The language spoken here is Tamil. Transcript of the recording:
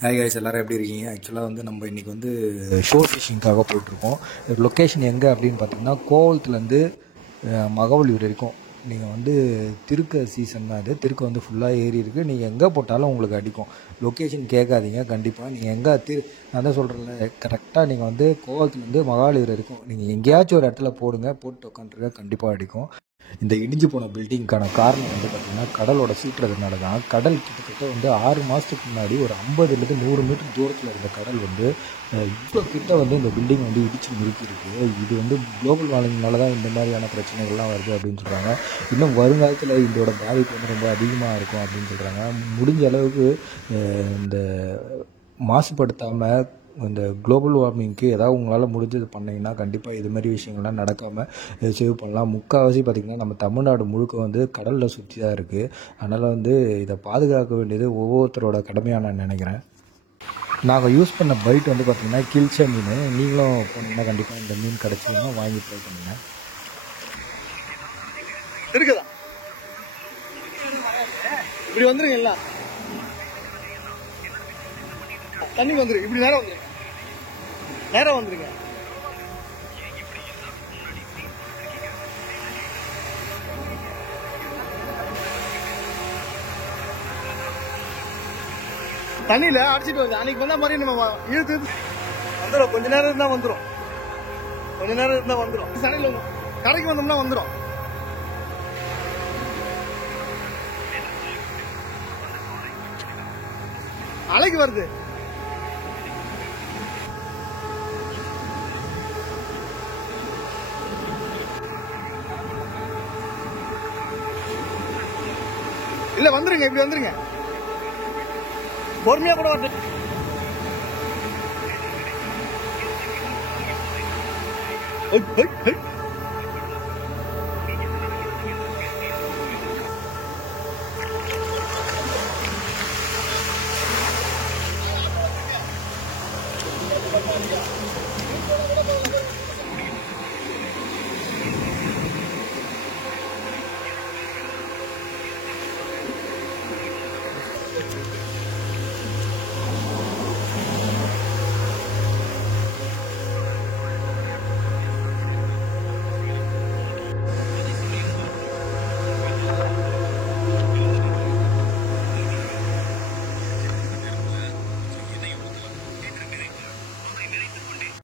ஹாய் கைஸ், எல்லோரும் எப்படி இருக்கீங்க? ஆக்சுவலாக வந்து நம்ம இன்றைக்கி வந்து ஷோர் ஃபிஷிங்காக போயிட்டுருக்கோம். லொக்கேஷன் எங்கே அப்படின்னு பார்த்தீங்கன்னா, கோவளத்துலேருந்து மகவலி வரைக்கும். நீங்கள் வந்து திருக்க சீசன் தான். இது திருக்க வந்து ஃபுல்லாக ஏறி இருக்குது. நீங்கள் எங்கே போட்டாலும் உங்களுக்கு அடிக்கும். லொக்கேஷன் கேட்காதீங்க. கண்டிப்பாக நீங்கள் எங்கே நான் தான் சொல்கிறேன்ல, கரெக்டாக நீங்கள் வந்து கோவளத்துலேருந்து மகாவலி வரைக்கும் நீங்கள் எங்கேயாச்சும் ஒரு இடத்துல போடுங்க, போட்டு உட்காந்துருக்க கண்டிப்பாக அடிக்கும். இந்த இடிஞ்சு போன பில்டிங்க்கான காரணம் வந்து பார்த்திங்கன்னா, கடலோட சீற்றதுனால தான். கடல் கிட்டத்தட்ட வந்து 6 மாதத்துக்கு முன்னாடி ஒரு 50லேருந்து 100 மீட்டர் தூரத்தில் இருந்த கடல் வந்து இவ்வளோ கிட்ட வந்து இந்த பில்டிங் வந்து இடித்து நிறுத்திருக்கு. இது வந்து குளோபல் வார்மிங்னால தான் இந்த மாதிரியான பிரச்சனைகள்லாம் வருது அப்படின்னு சொல்கிறாங்க. இன்னும் வருங்காலத்தில் இதோட பாதிப்பு வந்து ரொம்ப அதிகமாக இருக்கும் அப்படின்னு சொல்கிறாங்க. முடிஞ்ச அளவுக்கு இந்த மாசுபடுத்தாமல் இந்த குளோபல் வார்மிங்க்கு ஏதாவது உங்களால் முடிஞ்சது பண்ணிங்கன்னா கண்டிப்பாக இது மாதிரி விஷயங்கள்லாம் நடக்காமல் சேவ் பண்ணலாம். முக்கால்வாசி பார்த்திங்கன்னா நம்ம தமிழ்நாடு முழுக்க வந்து கடலில் சுற்றி தான் இருக்குது. அதனால் வந்து இதை பாதுகாக்க வேண்டியது ஒவ்வொருத்தரோட கடமையாக நான் நினைக்கிறேன். நாங்கள் யூஸ் பண்ண பைட் வந்து பார்த்திங்கன்னா கில்ச்ச மீன். நீங்களும் போனீங்கன்னா கண்டிப்பாக இந்த மீன் கிடச்சிங்கன்னா வாங்கி ட்ரை பண்ணுங்கள். இருக்குதா? இப்படி வந்துருங்க, எல்லாம் தண்ணி வந்துரு. இப்படி நேரம் வந்துருங்க, நேரம் வந்துருங்க. தண்ணியில அடிச்சிட்டு வந்து அன்னைக்கு வந்த மாதிரி நம்ம இழுத்து வந்துடும். கொஞ்ச நேரம் இருந்தா வந்துடும், கொஞ்ச நேரம் இருந்தா வந்துடும். சடையில கடைக்கு வந்தோம்னா வந்துடும். அலைக்கு வருது. இல்ல வந்துருங்க, இப்படி வந்துருங்க. பொறுமையா கூட வந்து